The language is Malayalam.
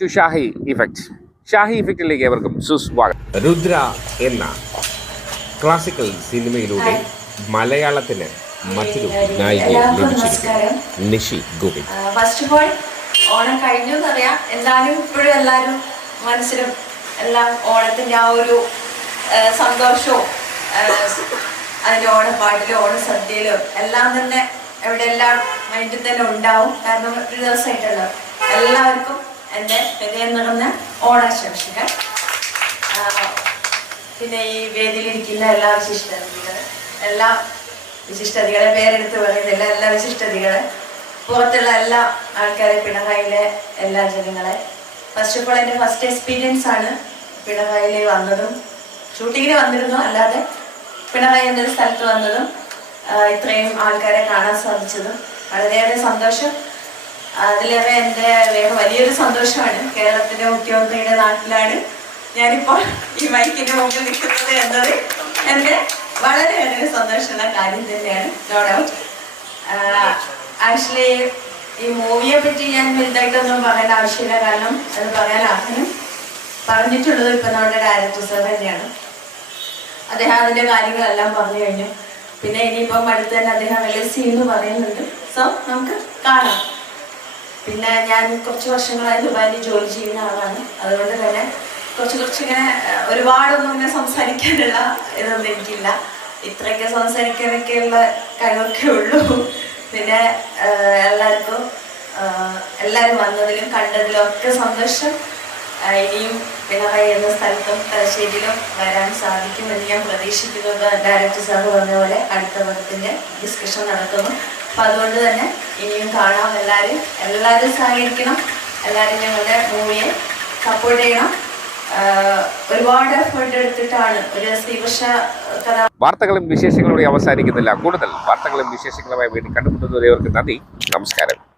ടു ഷാഹി ഇഫക്റ്റ് ഷാഹി ഇഫക്റ്റിലേക്ക് ഏവർക്കും സുസ്വാഗതം. രുദ്ര എന്ന ക്ലാസിക്കൽ സിനിമയിലൂടെ മലയാളത്തിന് മറ്റൊരു നായിക ലഭിച്ചിരിക്കുന്നു. Nishi Gopi first of all Onam കഴിഞ്ഞു എന്നറിയാം. എന്നാലും ഇപ്പോഴും എല്ലാവരും മനസ്സിലും എല്ലാം ഓണത്തിന്റെ ആ ഒരു സന്തോഷവും അതിന്റെ ഓണപ്പാട്ടിലും ഓണസദ്യയിലും എല്ലാം തന്നെ എവിടെ എല്ലാം മൈൻഡിൽ തന്നെ ഉണ്ടാവും. കാരണം ഒരു ദിവസമായിട്ടുള്ള എല്ലാവർക്കും എന്റെ ഹൃദയം നിറഞ്ഞ ഓണാശംസകൾ ആ, പിന്നെ ഈ വേദിയിലിരിക്കുന്ന എല്ലാ വിശിഷ്ടതികളും എല്ലാ വിശിഷ്ടതികളെ പേരെടുത്ത് പറയുന്നില്ല എല്ലാ വിശിഷ്ടതികളെ പുറത്തുള്ള എല്ലാ ആൾക്കാരെ പിണറായിലെ എല്ലാ ജനങ്ങളെ. ഫസ്റ്റ് ഓഫ് ഓൾ എന്റെ ഫസ്റ്റ് എക്സ്പീരിയൻസ് ആണ് പിണറായിൽ വന്നതും ഷൂട്ടിങ്ങിന് വന്നിരുന്നു അല്ലാതെ പിണറായി എന്നൊരു സ്ഥലത്ത് വന്നതും ഇത്രയും ആൾക്കാരെ കാണാൻ സാധിച്ചതും വളരെയേറെ സന്തോഷം. അതിലേറെ എന്റെ വലിയൊരു സന്തോഷമാണ്. കേരളത്തിന്റെ മുഖ്യമന്ത്രിയുടെ നാട്ടിലാണ് ഞാനിപ്പോൾ ഈ മൈക്കിന്റെ മുമ്പിൽ നിൽക്കുന്നത് എന്നത്. എന്റെ വളരെ വളരെ സന്തോഷമുള്ള കാര്യം തന്നെയാണ്. നോ ഡൗട്ട് ആക്ച്വലി ഈ മൂവിയെ പറ്റി ഞാൻ വലുതായിട്ടൊന്നും പറയേണ്ട ആവശ്യമില്ല. കാരണം അത് പറയാൻ ആഗ്രഹം പറഞ്ഞിട്ടുള്ളത് ഇപ്പം നമ്മുടെ ഡയറക്ടർ സർ തന്നെയാണ്. അദ്ദേഹം അതിന്റെ കാര്യങ്ങളെല്ലാം പറഞ്ഞു കഴിഞ്ഞു. പിന്നെ ഇനിയിപ്പം അടുത്ത് തന്നെ അദ്ദേഹം വലിയ സീന്ന് പറയുന്നുണ്ട്. സോ നമുക്ക് കാണാം. പിന്നെ ഞാൻ കുറച്ച് വർഷങ്ങളായി ദുബായിൽ ജോലി ചെയ്യുന്ന ആളാണ്. അതുകൊണ്ട് തന്നെ കുറച്ച് കുറച്ച് ഇങ്ങനെ ഒരുപാടൊന്നും ഇങ്ങനെ സംസാരിക്കാനുള്ള ഇതൊന്നും എനിക്കില്ല. ഇത്രയൊക്കെ സംസാരിക്കാനൊക്കെയുള്ള കഴിവൊക്കെ ഉള്ളൂ. പിന്നെ എല്ലാവർക്കും എല്ലാവരും വന്നതിലും കണ്ടതിലും ഒക്കെ സന്തോഷം. ഇനിയും പിണറായി എന്ന സ്ഥലത്തും തലശ്ശേരിയിലും വരാൻ സാധിക്കുമെന്ന് ഞാൻ പ്രതീക്ഷിക്കുന്നത് ഡയറക്ടർ സാർ പറഞ്ഞ പോലെ അടുത്ത പടത്തിന്റെ ഡിസ്കഷൻ നടക്കുന്നു. അപ്പൊ അതുകൊണ്ട് തന്നെ ഇനിയും കാണാം. എല്ലാവരും എല്ലാവരും സഹകരിക്കണം. എല്ലാവരും ഞങ്ങളുടെ മൂവിയെ സപ്പോർട്ട് ചെയ്യണം. ഒരുപാട് എഫേർട്ട് എടുത്തിട്ടാണ് ഒരു ശ്രീകൃഷ്ണ കഥ വാർത്തകളും വിശേഷങ്ങളോടെ അവസാനിക്കുന്നില്ല. കൂടുതൽ വാർത്തകളും വിശേഷങ്ങളുമായി വേണ്ടി കണ്ടുമുട്ടുന്നവരെ നന്ദി. നമസ്കാരം.